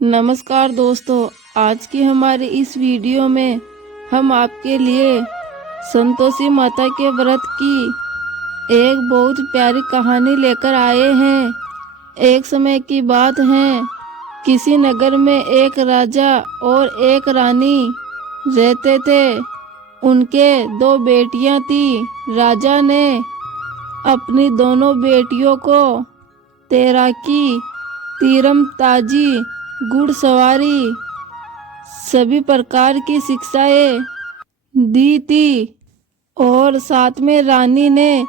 नमस्कार दोस्तों, आज की हमारी इस वीडियो में हम आपके लिए संतोषी माता के व्रत की एक बहुत प्यारी कहानी लेकर आए हैं। एक समय की बात है, किसी नगर में एक राजा और एक रानी रहते थे। उनके दो बेटियां थी। राजा ने अपनी दोनों बेटियों को तैराकी, तीरंदाजी, घुड़सवारी सभी प्रकार की शिक्षाएं दी थी और साथ में रानी ने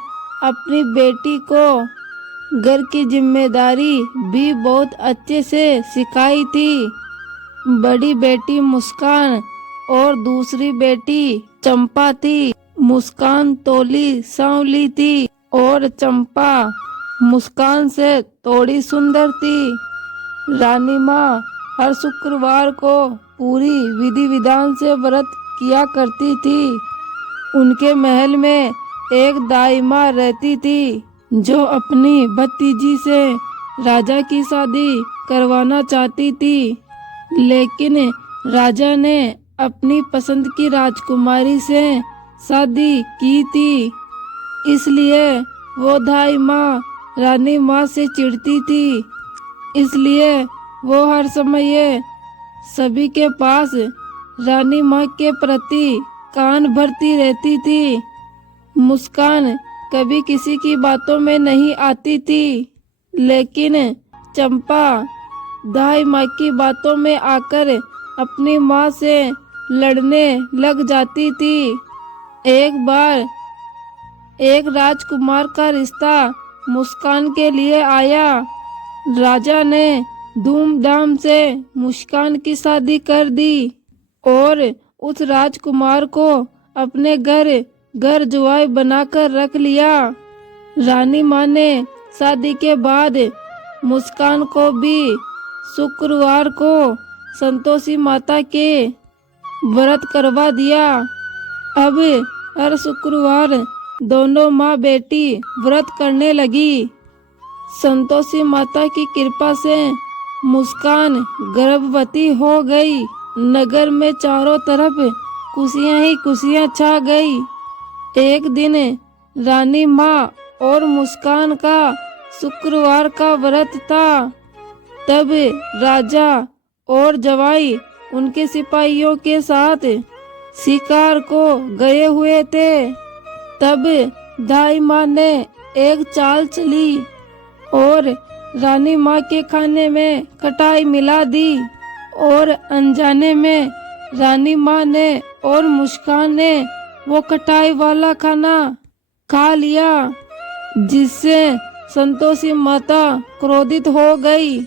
अपनी बेटी को घर की जिम्मेदारी भी बहुत अच्छे से सिखाई थी। बड़ी बेटी मुस्कान और दूसरी बेटी चंपा थी। मुस्कान तोली सांवली थी और चंपा मुस्कान से थोड़ी सुंदर थी। रानी माँ हर शुक्रवार को पूरी विधि विधान से व्रत किया करती थी। उनके महल में एक दाई माँ रहती थी जो अपनी भतीजी से राजा की शादी करवाना चाहती थी, लेकिन राजा ने अपनी पसंद की राजकुमारी से शादी की थी। इसलिए वो दाई माँ रानी माँ से चिढ़ती थी। इसलिए वो हर समय सभी के पास रानी माँ के प्रति कान भरती रहती थी। मुस्कान कभी किसी की बातों में नहीं आती थी, लेकिन चंपा दाई माँ की बातों में आकर अपनी माँ से लड़ने लग जाती थी। एक बार एक राजकुमार का रिश्ता मुस्कान के लिए आया। राजा ने धूमधाम से मुस्कान की शादी कर दी और उस राजकुमार को अपने घर जुआई बनाकर रख लिया। रानी माँ ने शादी के बाद मुस्कान को भी शुक्रवार को संतोषी माता के व्रत करवा दिया। अब हर शुक्रवार दोनों माँ बेटी व्रत करने लगी। संतोषी माता की कृपा से मुस्कान गर्भवती हो गई। नगर में चारों तरफ खुशियां ही खुशियां छा गई। एक दिन रानी माँ और मुस्कान का शुक्रवार का व्रत था। तब राजा और जवाई उनके सिपाहियों के साथ शिकार को गए हुए थे। तब दाई माँ ने एक चाल चली और रानी माँ के खाने में खटाई मिला दी और अनजाने में रानी माँ ने और मुस्कान ने वो खटाई वाला खाना खा लिया, जिससे संतोषी माता क्रोधित हो गई।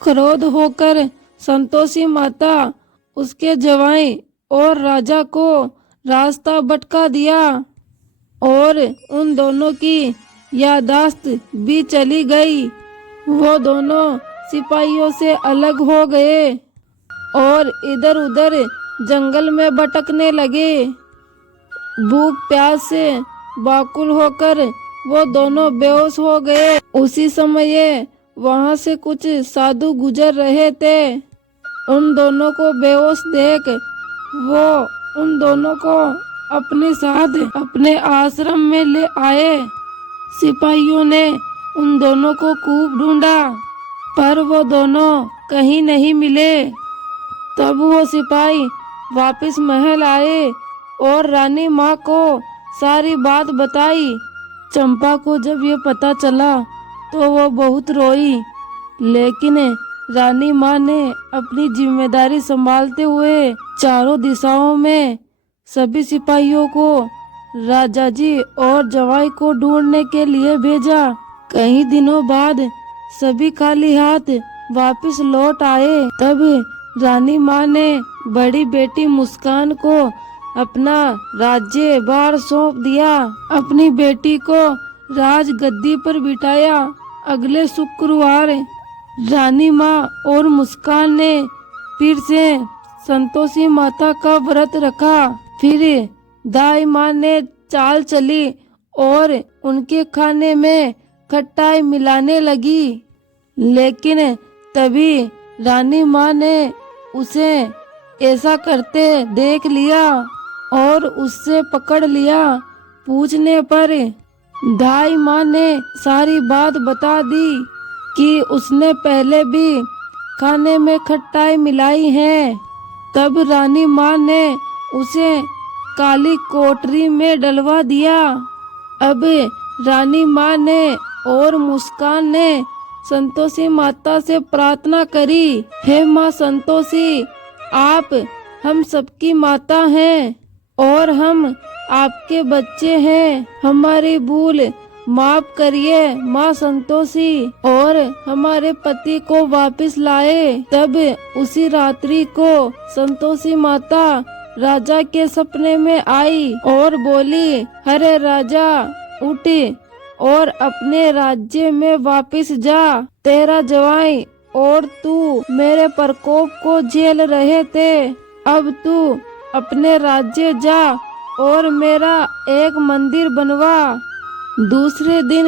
क्रोध होकर संतोषी माता उसके जवाई और राजा को रास्ता भटका दिया और उन दोनों की यादाश्त भी चली गई। वो दोनों सिपाहियों से अलग हो गए और इधर उधर जंगल में भटकने लगे। भूख प्यास से व्याकुल होकर वो दोनों बेहोश हो गए। उसी समय वहां से कुछ साधु गुजर रहे थे। उन दोनों को बेहोश देख वो उन दोनों को अपने साथ अपने आश्रम में ले आए। सिपाहियों ने उन दोनों को खूब ढूंढा, पर वो दोनों कहीं नहीं मिले। तब वो सिपाही वापस महल आए और रानी माँ को सारी बात बताई। चंपा को जब ये पता चला तो वो बहुत रोई, लेकिन रानी माँ ने अपनी जिम्मेदारी संभालते हुए चारों दिशाओं में सभी सिपाहियों को राजा जी और जवाई को ढूंढने के लिए भेजा। कई दिनों बाद सभी खाली हाथ वापस लौट आए। तब रानी माँ ने बड़ी बेटी मुस्कान को अपना राज्य भार सौंप दिया। अपनी बेटी को राज गद्दी पर बिठाया। अगले शुक्रवार रानी माँ और मुस्कान ने फिर से संतोषी माता का व्रत रखा। फिर दाई माँ ने चाल चली और उनके खाने में खटाई मिलाने लगी, लेकिन तभी रानी माँ ने उसे ऐसा करते देख लिया और उससे पकड़ लिया। पूछने पर दाई माँ ने सारी बात बता दी कि उसने पहले भी खाने में खटाई मिलाई है। तब रानी माँ ने उसे काली कोठरी में डलवा दिया। अब रानी माँ ने और मुस्कान ने संतोषी माता से प्रार्थना करी, हे माँ संतोषी, आप हम सबकी माता हैं और हम आपके बच्चे हैं। हमारी भूल माफ करिए माँ संतोषी और हमारे पति को वापस लाए। तब उसी रात्रि को संतोषी माता राजा के सपने में आई और बोली, अरे राजा उठ और अपने राज्य में वापस जा। तेरा जवाई और तू मेरे प्रकोप को झेल रहे थे। अब तू अपने राज्य जा और मेरा एक मंदिर बनवा। दूसरे दिन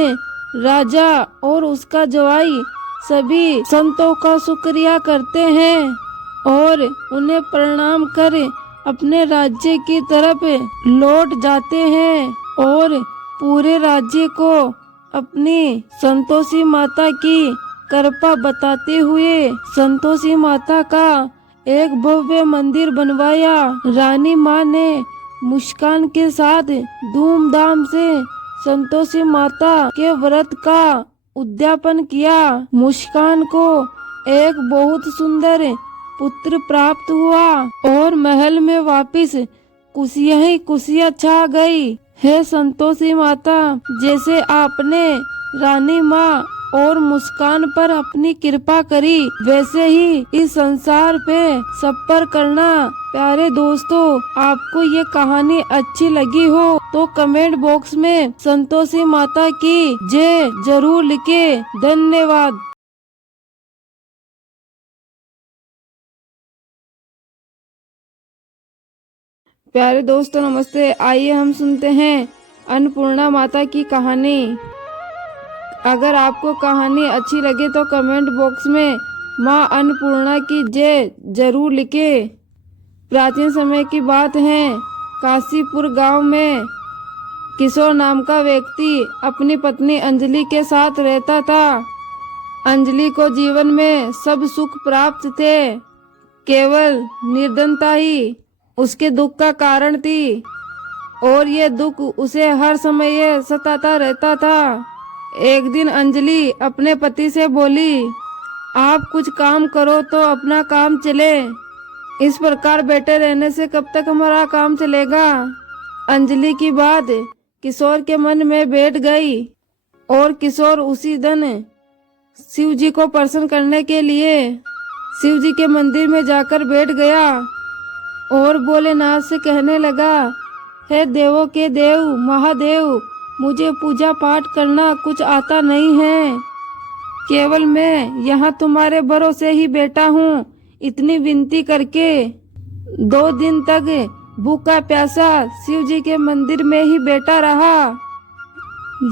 राजा और उसका जवाई सभी संतों का शुक्रिया करते हैं और उन्हें प्रणाम कर अपने राज्य की तरफ लौट जाते हैं और पूरे राज्य को अपनी संतोषी माता की कृपा बताते हुए संतोषी माता का एक भव्य मंदिर बनवाया। रानी माँ ने मुस्कान के साथ धूमधाम से संतोषी माता के व्रत का उद्यापन किया। मुस्कान को एक बहुत सुंदर पुत्र प्राप्त हुआ और महल में वापस खुशियां ही खुशियां छा गई। हे संतोषी माता, जैसे आपने रानी माँ और मुस्कान पर अपनी कृपा करी, वैसे ही इस संसार पे सब पर करना। प्यारे दोस्तों, आपको ये कहानी अच्छी लगी हो तो कमेंट बॉक्स में संतोषी माता की जय जरूर लिखे। धन्यवाद। प्यारे दोस्तों नमस्ते। आइए हम सुनते हैं अन्नपूर्णा माता की कहानी। अगर आपको कहानी अच्छी लगे तो कमेंट बॉक्स में माँ अन्नपूर्णा की जय जरूर लिखे। प्राचीन समय की बात है, काशीपुर गांव में किशोर नाम का व्यक्ति अपनी पत्नी अंजलि के साथ रहता था। अंजलि को जीवन में सब सुख प्राप्त थे, केवल निर्धनता ही उसके दुख का कारण थी और ये दुख उसे हर समय सताता रहता था। एक दिन अंजलि अपने पति से बोली, आप कुछ काम करो तो अपना काम चले। इस प्रकार बैठे रहने से कब तक हमारा काम चलेगा। अंजलि की बात किशोर के मन में बैठ गई और किशोर उसी दिन शिव जी को प्रसन्न करने के लिए शिव जी के मंदिर में जाकर बैठ गया और भोलेनाथ से कहने लगा, हे देवों के देव महादेव, मुझे पूजा पाठ करना कुछ आता नहीं है, केवल मैं यहाँ तुम्हारे भरोसे ही बैठा हूँ। इतनी विनती करके 2 दिन तक भूखा प्यासा शिव जी के मंदिर में ही बैठा रहा।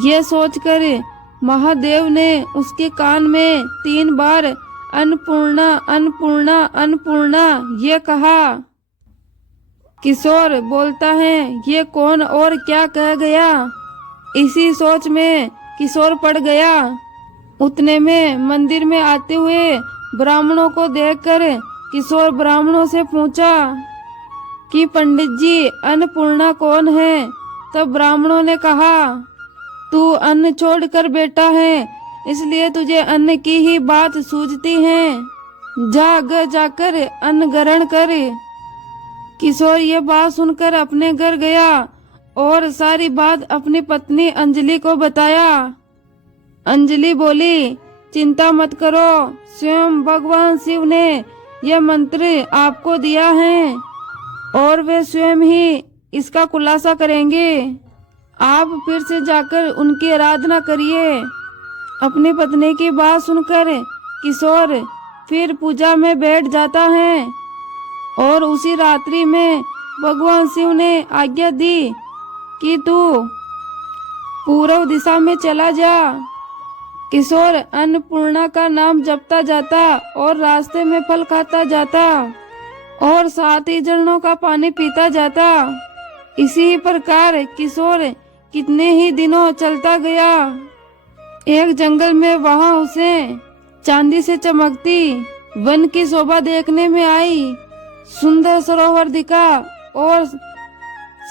ये सोचकर महादेव ने उसके कान में 3 बार अन्नपूर्णा अन्नपूर्णा अन्नपूर्णा ये कहा। किशोर बोलता है, ये कौन और क्या कह गया। इसी सोच में किशोर पड़ गया। उतने में मंदिर में आते हुए ब्राह्मणों को देखकर किशोर ब्राह्मणों से पूछा कि पंडित जी अन्नपूर्णा कौन है। तब ब्राह्मणों ने कहा, तू अन्न छोड़कर बैठा है, इसलिए तुझे अन्न की ही बात सूझती है, जा घर जाकर अन्न ग्रहण कर। किशोर ये बात सुनकर अपने घर गया और सारी बात अपनी पत्नी अंजलि को बताया। अंजलि बोली, चिंता मत करो, स्वयं भगवान शिव ने यह मंत्र आपको दिया है और वे स्वयं ही इसका खुलासा करेंगे। आप फिर से जाकर उनकी आराधना करिए। अपनी पत्नी की बात सुनकर किशोर फिर पूजा में बैठ जाता है और उसी रात्रि में भगवान शिव ने आज्ञा दी कि तू पूर्व दिशा में चला जा। किशोर अन्नपूर्णा का नाम जपता जाता और रास्ते में फल खाता जाता और साथ ही झरनों का पानी पीता जाता। इसी प्रकार किशोर कितने ही दिनों चलता गया। एक जंगल में वहां उसे चांदी से चमकती वन की शोभा देखने में आई। सुंदर सरोवर दिखा और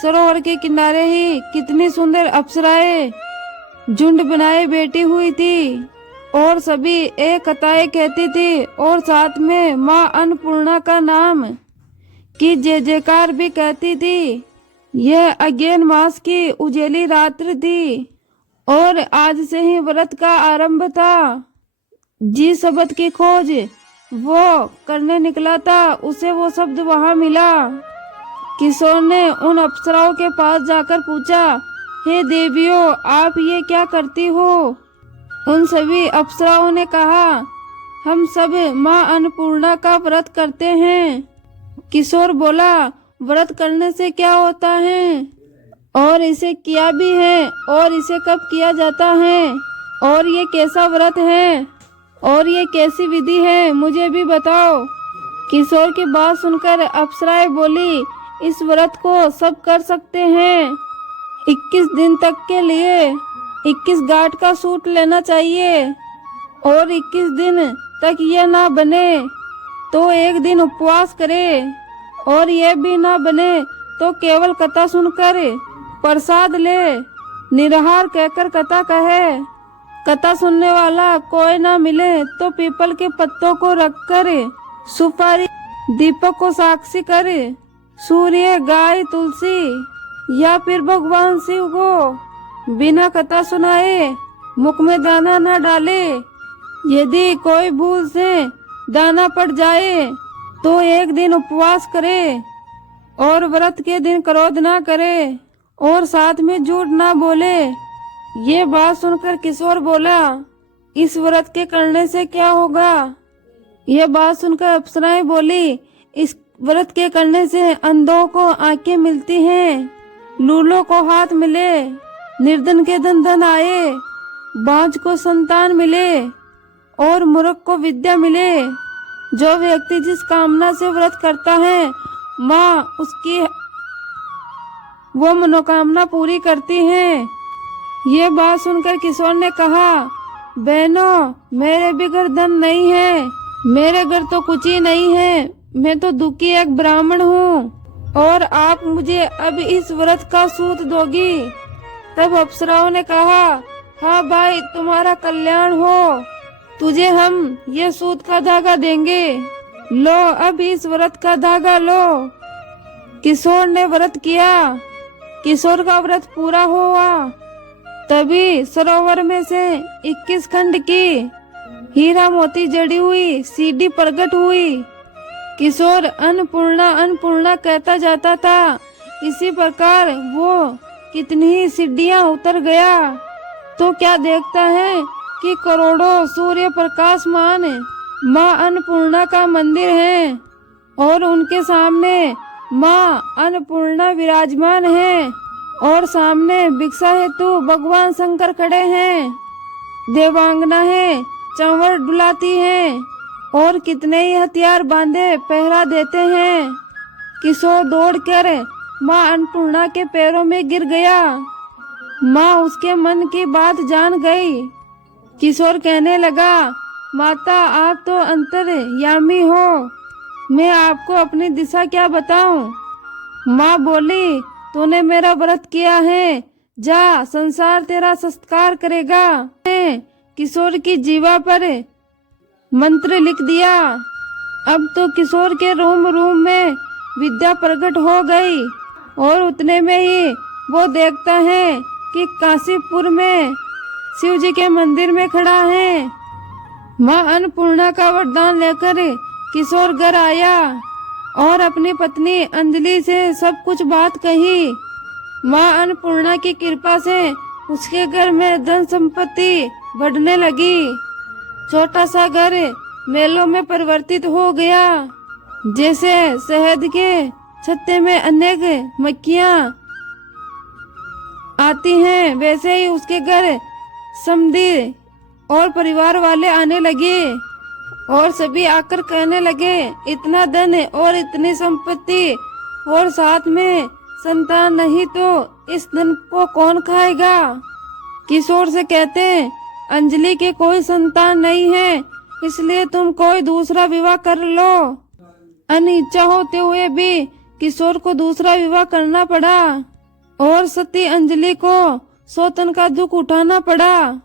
सरोवर के किनारे ही कितनी सुंदर अप्सराएं झुंड बनाए बैठी हुई थी और सभी एक कताएं कहती थी और साथ में माँ अन्नपूर्णा का नाम की जय जयकार भी कहती थी। यह अज्ञान मास की उजेली रात्रि थी और आज से ही व्रत का आरंभ था। जिस शब्द की खोज वो करने निकला था उसे वो शब्द वहां मिला। किशोर ने उन अप्सराओं के पास जाकर पूछा, हे देवियों, आप ये क्या करती हो? उन सभी अप्सराओं ने कहा, हम सब माँ अन्नपूर्णा का व्रत करते हैं। किशोर बोला, व्रत करने से क्या होता है और इसे किया भी है और इसे कब किया जाता है और ये कैसा व्रत है और ये कैसी विधि है, मुझे भी बताओ। किशोर की बात सुनकर अप्सराएं बोली, इस व्रत को सब कर सकते हैं। 21 दिन तक के लिए 21 गांठ का सूट लेना चाहिए और 21 दिन तक यह ना बने तो एक दिन उपवास करे और यह भी ना बने तो केवल कथा सुनकर प्रसाद ले। निराहार कहकर कथा कहे। कथा सुनने वाला कोई ना मिले तो पीपल के पत्तों को रखकर सुपारी दीपक को साक्षी करे, सूर्य, गाय, तुलसी या फिर भगवान शिव को बिना कथा सुनाए मुख में दाना न डाले। यदि कोई भूल से दाना पड़ जाए तो एक दिन उपवास करे और व्रत के दिन क्रोध ना करे और साथ में झूठ ना बोले। ये बात सुनकर किशोर बोला, इस व्रत के करने से क्या होगा? यह बात सुनकर अप्सराएं बोली, इस व्रत के करने से अंधों को आंखें मिलती हैं, लूलों को हाथ मिले, निर्धन के धन धन आए, बांझ को संतान मिले और मूर्ख को विद्या मिले। जो व्यक्ति जिस कामना से व्रत करता है माँ उसकी वो मनोकामना पूरी करती है। ये बात सुनकर किशोर ने कहा, बहनों, मेरे भी घर धन नहीं है, मेरे घर तो कुछ ही नहीं है, मैं तो दुखी एक ब्राह्मण हूँ और आप मुझे अब इस व्रत का सूत दोगी। तब अप्सराओं ने कहा, हाँ भाई, तुम्हारा कल्याण हो, तुझे हम ये सूत का धागा देंगे, लो अब इस व्रत का धागा लो। किशोर ने व्रत किया। किशोर का व्रत पूरा हुआ। तभी सरोवर में से 21 खंड की हीरा मोती जड़ी हुई सीढ़ी प्रकट हुई। किशोर अन्नपूर्णा अन्नपूर्णा कहता जाता था। इसी प्रकार वो कितनी ही सीढ़ियां उतर गया तो क्या देखता है कि करोड़ों सूर्य प्रकाशमान माँ अन्नपूर्णा का मंदिर है और उनके सामने माँ अन्नपूर्णा विराजमान है और सामने भिक्षा हेतु भगवान शंकर खड़े हैं। देवांगना है, चंवर डुलाती है और कितने ही हथियार बांधे पहरा देते हैं। किशोर दौड़कर माँ अन्नपूर्णा के पैरों में गिर गया। माँ उसके मन की बात जान गई। किशोर कहने लगा, माता, आप तो अंतर्यामी हो, मैं आपको अपनी दिशा क्या बताऊं? माँ बोली, तूने मेरा व्रत किया है, जा, संसार तेरा सत्कार करेगा। किशोर की जीवा पर मंत्र लिख दिया। अब तो किशोर के रोम रोम में विद्या प्रकट हो गई और उतने में ही वो देखता है कि काशीपुर में शिव जी के मंदिर में खड़ा है। माँ अन्नपूर्णा का वरदान लेकर किशोर घर आया और अपनी पत्नी अंजलि से सब कुछ बात कही। माँ अन्नपूर्णा की कृपा से उसके घर में धन संपत्ति बढ़ने लगी। छोटा सा घर मेलों में परिवर्तित हो गया। जैसे शहद के छत्ते में अनेक मक्खियाँ आती हैं, वैसे ही उसके घर समृद्धि और परिवार वाले आने लगे और सभी आकर कहने लगे, इतना धन और इतनी संपत्ति और साथ में संतान नहीं तो इस धन को कौन खाएगा। किशोर से कहते, अंजलि के कोई संतान नहीं है, इसलिए तुम कोई दूसरा विवाह कर लो। अनिच्छा होते हुए भी किशोर को दूसरा विवाह करना पड़ा और सती अंजलि को सौतन का दुख उठाना पड़ा।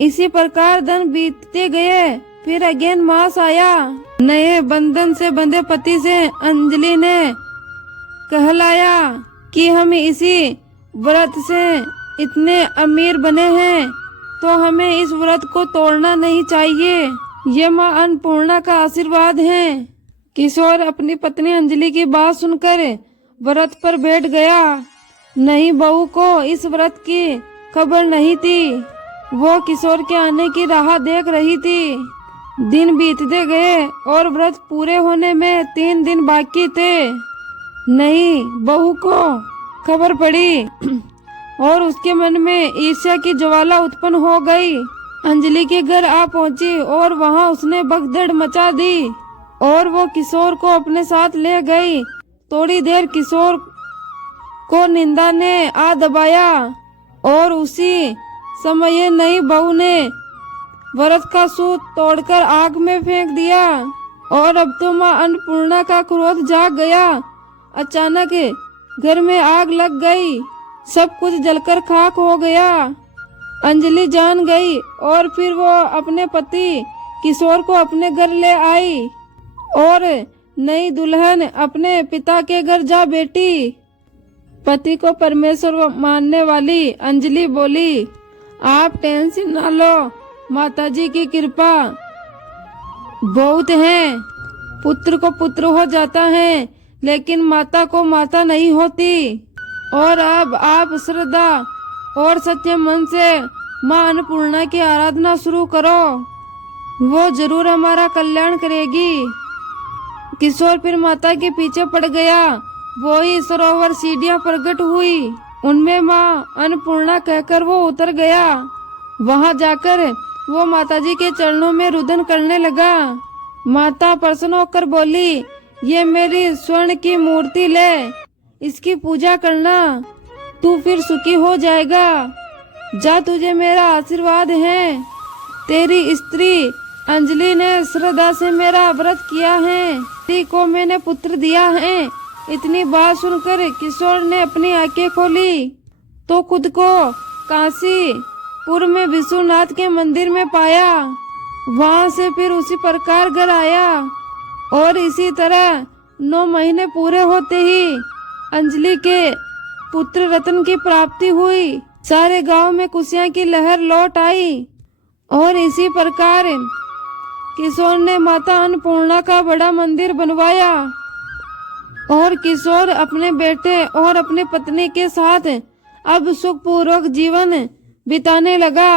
इसी प्रकार दिन बीतते गए। फिर अगेन मास आया। नए बंधन से बंधे पति से अंजलि ने कहलाया कि हम इसी व्रत से इतने अमीर बने हैं तो हमें इस व्रत को तोड़ना नहीं चाहिए। ये माँ अन्नपूर्णा का आशीर्वाद है। किशोर अपनी पत्नी अंजलि की बात सुनकर व्रत पर बैठ गया। नहीं, बहू को इस व्रत की खबर नहीं थी। वो किशोर के आने की राह देख रही थी। दिन बीतते गए और व्रत पूरे होने में 3 दिन बाकी थे। नहीं, बहू को खबर पड़ी और उसके मन में ईर्ष्या की ज्वाला उत्पन्न हो गई। अंजलि के घर आ पहुंची और वहां उसने भगदड़ मचा दी और वो किशोर को अपने साथ ले गई। थोड़ी देर किशोर को निंदा ने आ दबाया और उसी समय नई बहू ने व्रत का सूत तोड़कर आग में फेंक दिया और अब तो माँ अन्नपूर्णा का क्रोध जाग गया। अचानक घर में आग लग गई, सब कुछ जलकर खाक हो गया। अंजलि जान गई और फिर वो अपने पति किशोर को अपने घर ले आई और नई दुल्हन अपने पिता के घर जा बैठी। पति को परमेश्वर मानने वाली अंजलि बोली, आप टेंशन ना लो, माताजी की कृपा बहुत है। पुत्र को पुत्र हो जाता है लेकिन माता को माता नहीं होती। और अब आप श्रद्धा और सच्चे मन से माँ अन्नपूर्णा की आराधना शुरू करो, वो जरूर हमारा कल्याण करेगी। किशोर फिर माता के पीछे पड़ गया। वो ही सरोवर सीढ़ियां प्रकट हुई, उनमें माँ अन्नपूर्णा कहकर वो उतर गया। वहां जाकर वो माताजी के चरणों में रुदन करने लगा। माता प्रसन्न होकर बोली, ये मेरी स्वर्ण की मूर्ति ले, इसकी पूजा करना, तू फिर सुखी हो जाएगा। जा, तुझे मेरा आशीर्वाद है। तेरी स्त्री अंजलि ने श्रद्धा से मेरा व्रत किया है, तेरी को मैंने पुत्र दिया है। इतनी बात सुनकर किशोर ने अपनी आंखें खोली तो खुद को काशीपुर में विश्वनाथ के मंदिर में पाया। वहां से फिर उसी प्रकार घर आया और इसी तरह 9 महीने पूरे होते ही अंजलि के पुत्र रतन की प्राप्ति हुई। सारे गांव में खुशियां की लहर लौट आई और इसी प्रकार किशोर ने माता अन्नपूर्णा का बड़ा मंदिर बनवाया और किशोर अपने बेटे और अपनी पत्नी के साथ अब सुखपूर्वक जीवन बिताने लगा।